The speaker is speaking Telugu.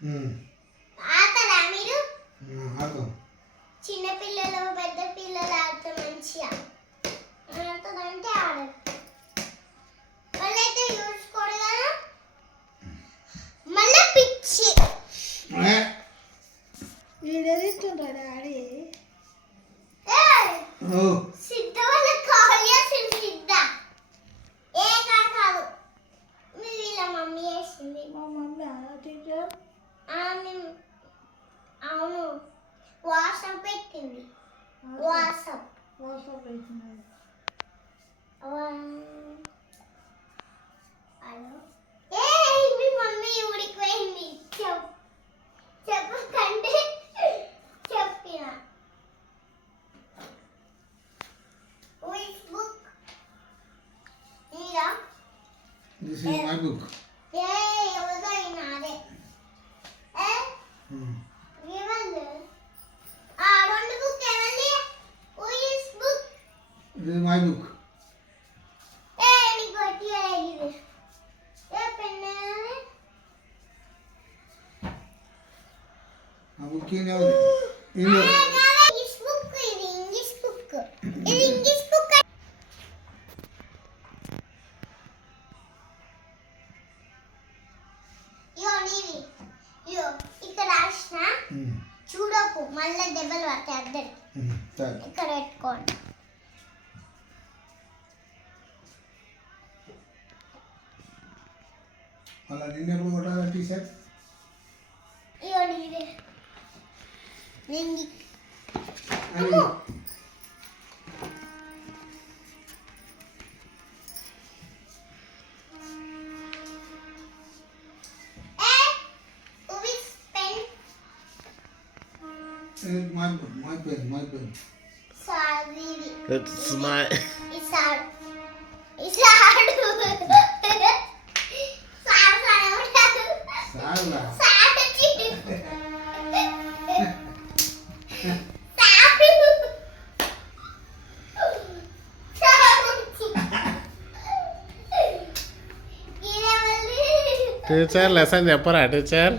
ఆడతారా మీరు? ఆడతాం. చిన్న పిల్లలు పెద్ద పిల్లలు ఆడితే మంచిగా ఆడుతుందంటే ఆడరు. వాళ్ళైతే చూసుకోడు కదా మళ్ళీ పిచ్చి వీడేదిస్తుండ్రా డాడీ. సిద్ధ వాళ్ళ కాల్ చేసింది. సిద్ధ ఏ కాదు మీ వీళ్ళ మమ్మీ చేసింది. మా మమ్మీ టీచర్ అవును వాట్సాప్ పెట్టింది. వాట్సాప్ పెట్టినది. హలో ఏ మీ మమ్మీ ఊరికి పోయింది. చెప్పకంటే చెప్పిన book neera. This is my book. ఏ ఎవరిదో నాదే. ఏ ఎవరిది? ఆ రెండు బుక్ ఎవరిది? Whose book. This is my book. ఏ నీకు గట్టిగా ఇది. ఏ పెన్ ఏది? ఆ బుక్ ఏం కావాలి? English book. ఇది ఇంగ్లీష్ బుక్. ఇది ఇంగ్లీష్ బుక్. ఇగో నీది. ఇగో ఇక్కడ రాసిన చూడకు మళ్ళీ దెబ్బలు పడతాయి అందరికి. ఇక్కడ పెట్టుకోండి. అలా నిన్నెప్పుడు కొట్టాలి టీషర్ట్? ఇగో నీది. నింగి My pen. sorry. It's my. It's hard. Sarla. Teacher lesson చెప్పరా టీచర్?